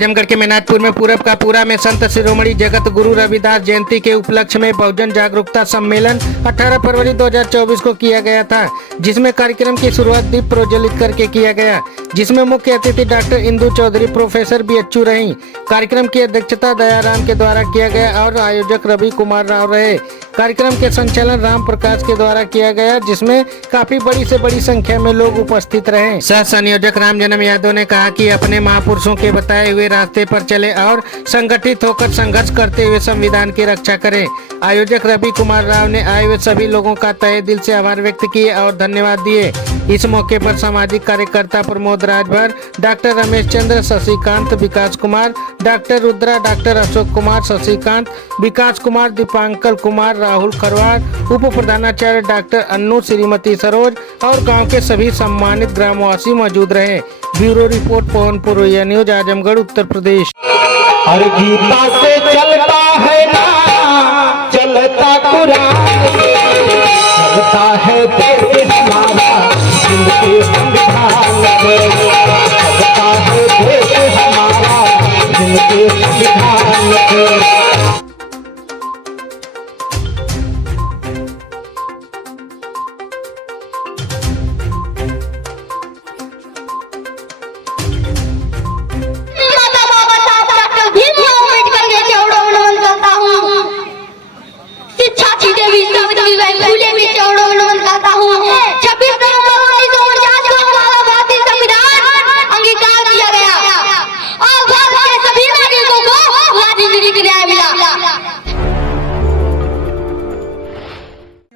आजमगढ़ के मेनाजपुर में पूरब का पूरा में संत शिरोमणि जगत गुरु रविदास जयंती के उपलक्ष्य में बहुजन जागरूकता सम्मेलन 18 फरवरी 2024 को किया गया था, जिसमें कार्यक्रम की शुरुआत दीप प्रज्वलित करके किया गया, जिसमें मुख्य अतिथि doctor Indu Chaudhary, professor BHU रही। कार्यक्रम की अध्यक्षता दयाराम के द्वारा किया गया और आयोजक रवि कुमार राव रहे। कार्यक्रम के संचालन राम प्रकाश के द्वारा किया गया, जिसमें काफी बड़ी से बड़ी संख्या में लोग उपस्थित रहे। सह संयोजक राम जन्म यादव ने कहा कि अपने महापुरुषों के बताए हुए रास्ते पर चले और संगठित होकर संघर्ष करते हुए संविधान की रक्षा करें। आयोजक रवि कुमार राव ने आए हुए सभी लोगों का तहे दिल से आभार व्यक्त किए और धन्यवाद दिए। इस मौके पर सामाजिक कार्यकर्ता प्रमोद राजभर, डॉक्टर रमेश चंद्र, शशिकांत, विकास कुमार, डॉक्टर रुद्रा, डॉक्टर अशोक कुमार, शशिकांत, विकास कुमार, दीपांकर कुमार, राहुल खरवार, उप प्रधानाचार्य डॉक्टर अन्नू, श्रीमती सरोज और गांव के सभी सम्मानित ग्रामवासी मौजूद रहे। ब्यूरो रिपोर्ट पवन पुरोहिया न्यूज, आजमगढ़, उत्तर प्रदेश। हर गीता से चलता है ना, चलता कुरान से, चलता है देश हमारा जिनके संविधान से, चलता है देश हमारा जिनके संविधान से।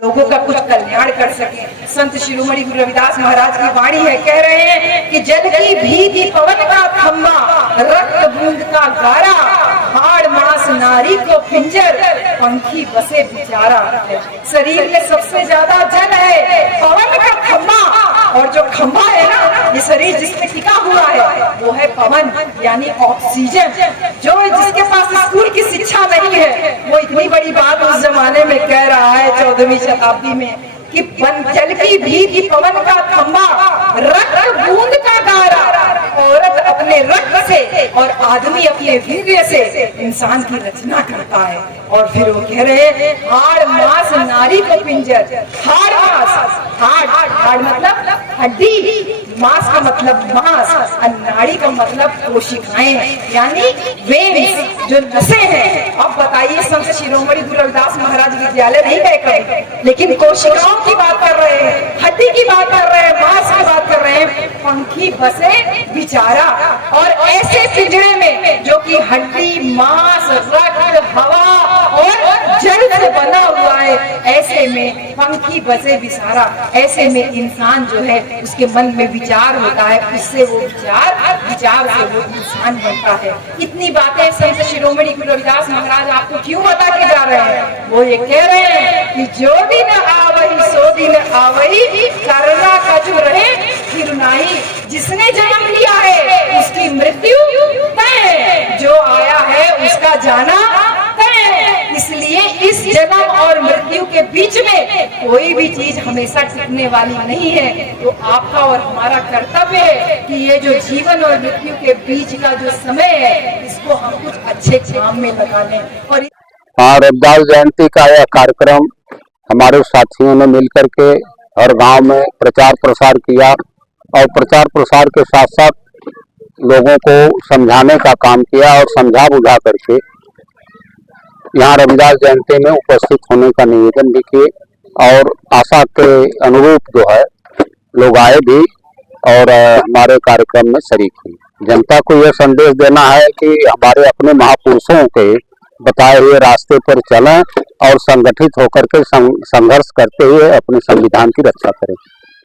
लोगों का कुछ कल्याण कर सके। संत शिरोमणि गुरु रविदास महाराज की वाणी है, कह रहे हैं कि जल की भीति पवन का खम्मा, रक्त बूंद का गारा, हाड़ मांस नारी को पिंजर, पंखी बसे बिचारा। शरीर में सबसे ज्यादा जल है, पवन का खम्मा, और जो खम्बा है ना, ये शरीर जिसमें टिका हुआ है वो है पवन यानी ऑक्सीजन। जो जिसके पास स्कूल की शिक्षा नहीं है वो इतनी बड़ी बात उस जमाने में कह रहा है 14वीं शताब्दी में कि जल की भीति पवन का खम्बा, रक्त बूंद का गारा। औरत अपने रक्त से और आदमी अपने वीर्य से इंसान की रचना करता है। और फिर वो कह रहे हैं हाड़ मांस नारी को पिंजर। हाड़ मांस, हाड़ मतलब हड्डी, मांस का मतलब मांस और नाड़ी का मतलब कोशिकाएं यानी वेन्स, जो नसें हैं। अब बताइए, संत शिरोमणि गुरु रविदास महाराज विद्यालय नहीं गए कभी, लेकिन कोशिकाओं की बात कर रहे हैं, हड्डी की बात कर रहे हैं, मांस की बात कर रहे हैं। पंखी बसे बिचारा, और ऐसे पिंजरे में जो कि हड्डी, मांस, रक्त, हवा और जल से बना हुआ है, ऐसे में पंखी बसे बिचारा। ऐसे में इंसान जो है उसके मन में विचार होता है, उससे वो विचार से वो इंसान बनता है। इतनी बातें संत शिरोमणि गुरु रविदास महाराज आपको क्यों बता के जा रहे हैं? वो ये कह रहे हैं कि जो दिन आवही सो दिन आवही, करना कछु रहे फिर नहीं। जिसने जन्म लिया है उसकी मृत्यु तय, जो आया है उसका जाना तय। इसलिए इस जन्म और मृत्यु के बीच में कोई भी चीज हमेशा टिकने वाली नहीं है। तो आपका और हमारा कर्तव्य है कि ये जो जीवन और मृत्यु के बीच का जो समय है, इसको हम कुछ अच्छे काम में लगा लें। और रविदास जयंती का यह कार्यक्रम हमारे साथियों ने मिलकर के हर गांव में प्रचार प्रसार किया, और प्रचार प्रसार के साथ साथ लोगों को समझाने का काम किया, और समझा बुझा करके यहाँ रविदास जयंती में उपस्थित होने का निवेदन भी किए, और आशा के अनुरूप जो है लोग आए भी और हमारे कार्यक्रम में शरीक हुए। जनता को यह संदेश देना है कि हमारे अपने महापुरुषों के बताए हुए रास्ते पर चलें और संगठित होकर के संघर्ष करते हुए अपने संविधान की रक्षा करें।